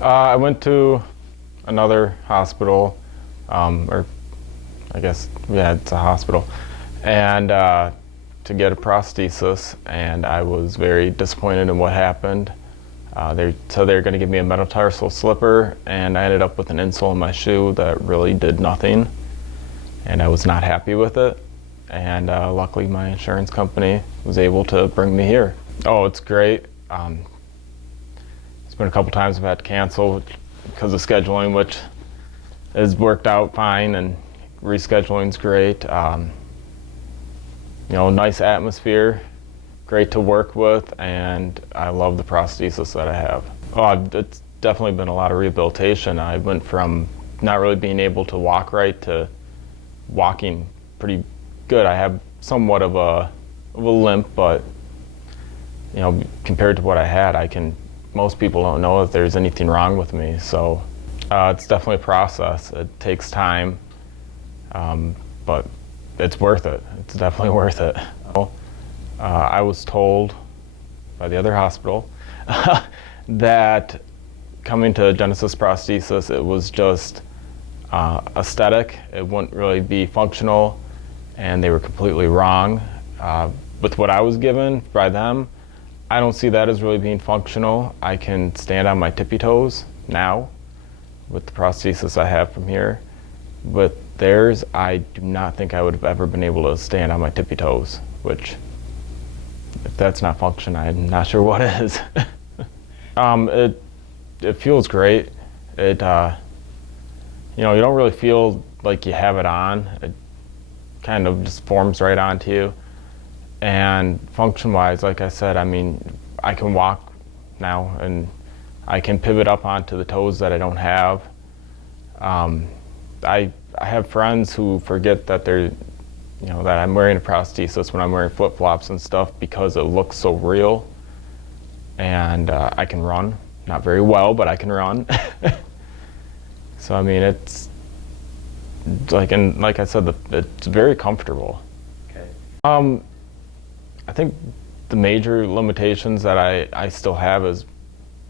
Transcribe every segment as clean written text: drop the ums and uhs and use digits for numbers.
I went to another hospital, or I guess, yeah, it's a hospital, and to get a prosthesis, and I was very disappointed in what happened. They said they were going to give me a metatarsal slipper, and I ended up with an insole in my shoe that really did nothing, and I was not happy with it. And luckily my insurance company was able to bring me here. Oh, it's great. It's been a couple times I've had to cancel because of scheduling, which has worked out fine, and rescheduling's great. Nice atmosphere, great to work with, and I love the prosthesis that I have. It's definitely been a lot of rehabilitation. I went from not really being able to walk right to walking pretty good. I have somewhat of a limp, but compared to what I had, most people don't know that there's anything wrong with me. So it's definitely a process. It takes time, but it's worth it. It's definitely worth it. I was told by the other hospital that coming to Genesis Prosthesis, it was just aesthetic. It wouldn't really be functional, and they were completely wrong. With what I was given by them, I don't see that as really being functional. I can stand on my tippy toes now with the prosthesis I have from here. With theirs, I do not think I would have ever been able to stand on my tippy toes, which, if that's not function, I'm not sure what is. It feels great. You don't really feel like you have it on. It kind of just forms right onto you. And function-wise, like I said, I can walk now, and I can pivot up onto the toes that I don't have. I have friends who forget that that I'm wearing a prosthesis when I'm wearing flip-flops and stuff because it looks so real. And I can run, not very well, but I can run. So it's like I said, it's very comfortable. Okay. I think the major limitations that I still have is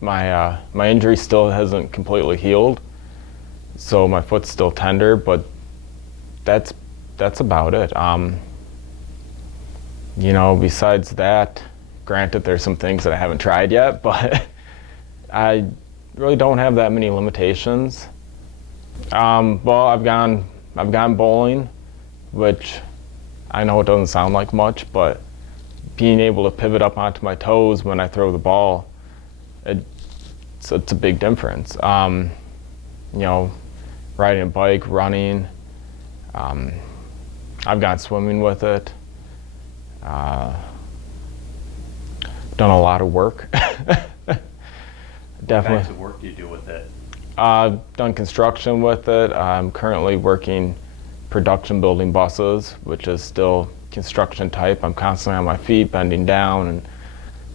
my injury still hasn't completely healed, so my foot's still tender, but that's about it. Besides that, granted there's some things that I haven't tried yet, but I really don't have that many limitations. Well, I've gone bowling, which I know it doesn't sound like much, but being able to pivot up onto my toes when I throw the ball, it's a big difference. Riding a bike, running, I've gone swimming with it. Done a lot of work. Definitely. What types of work do you do with it? I've done construction with it. I'm currently working production building buses, which is still construction type. I'm constantly on my feet, bending down, and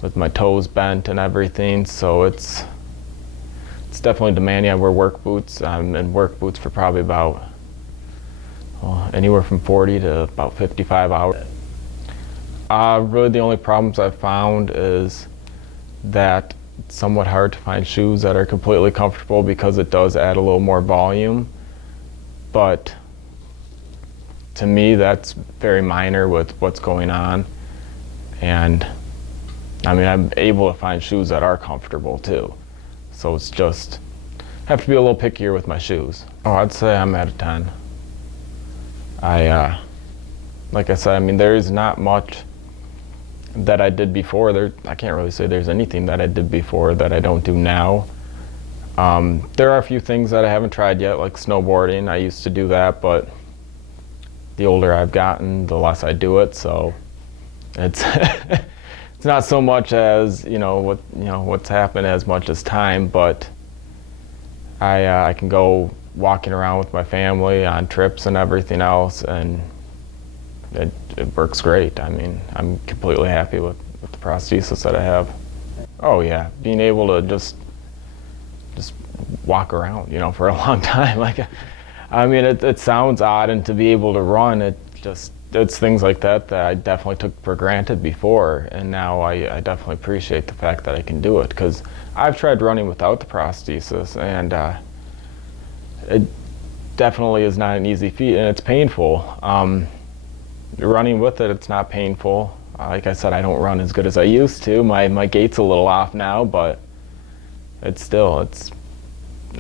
with my toes bent and everything. So it's definitely demanding. I wear work boots. I'm in work boots for probably about anywhere from 40 to about 55 hours. Really the only problems I've found is that it's somewhat hard to find shoes that are completely comfortable because it does add a little more volume. But to me, that's very minor with what's going on. And I'm able to find shoes that are comfortable too. So it's just, have to be a little pickier with my shoes. I'd say I'm at a 10. Like I said, there is not much that I did before. I can't really say there's anything that I did before that I don't do now. There are a few things that I haven't tried yet, like snowboarding. I used to do that, but the older I've gotten, the less I do it. So it's it's not so much as what's happened as much as time, but I can go walking around with my family on trips and everything else, and it works great. I'm completely happy with the prosthesis that I have. Oh yeah, being able to just walk around, for a long time. It sounds odd, and to be able to run, it's things like that that I definitely took for granted before, and now I definitely appreciate the fact that I can do it, because I've tried running without the prosthesis, and it definitely is not an easy feat, and it's painful. Running with it, it's not painful. Like I said, I don't run as good as I used to. My gait's a little off now, but it's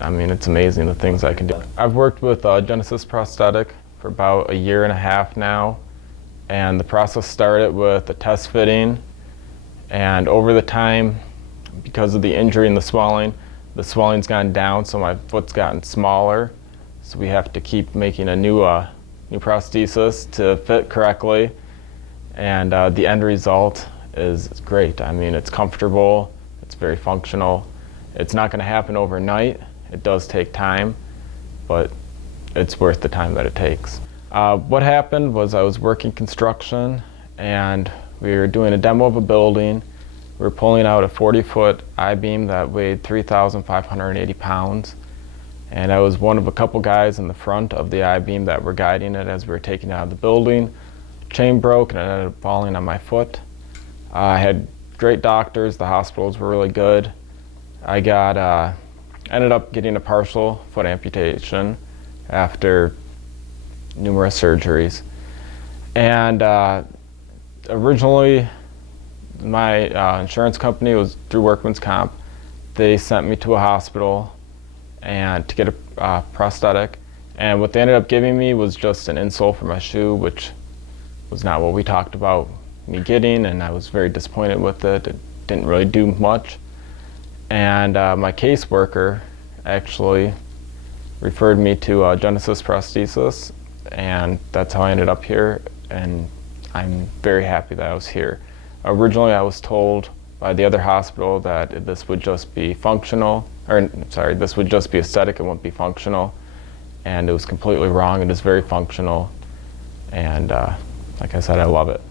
amazing the things I can do. I've worked with Genesis Prosthetic for about a year and a half now, and the process started with a test fitting, and over the time, because of the injury and the swelling's gone down, so my foot's gotten smaller, so we have to keep making a new prosthesis to fit correctly, and the end result is great. I mean, it's comfortable, it's very functional. It's not going to happen overnight. It does take time, but it's worth the time that it takes. What happened was I was working construction, and we were doing a demo of a building. We were pulling out a 40-foot I-beam that weighed 3,580 pounds. And I was one of a couple guys in the front of the I-beam that were guiding it as we were taking it out of the building. Chain broke and it ended up falling on my foot. I had great doctors. The hospitals were really good. I ended up getting a partial foot amputation after numerous surgeries. And originally, my insurance company was through Workman's Comp. They sent me to a hospital and to get a prosthetic. And what they ended up giving me was just an insole for my shoe, which was not what we talked about me getting, and I was very disappointed with it. It didn't really do much. And my caseworker actually referred me to Genesis Prosthesis, and that's how I ended up here, and I'm very happy that I was here. Originally, I was told by the other hospital that this would just be functional, this would just be aesthetic, it wouldn't be functional, and it was completely wrong. It is very functional, and like I said, I love it.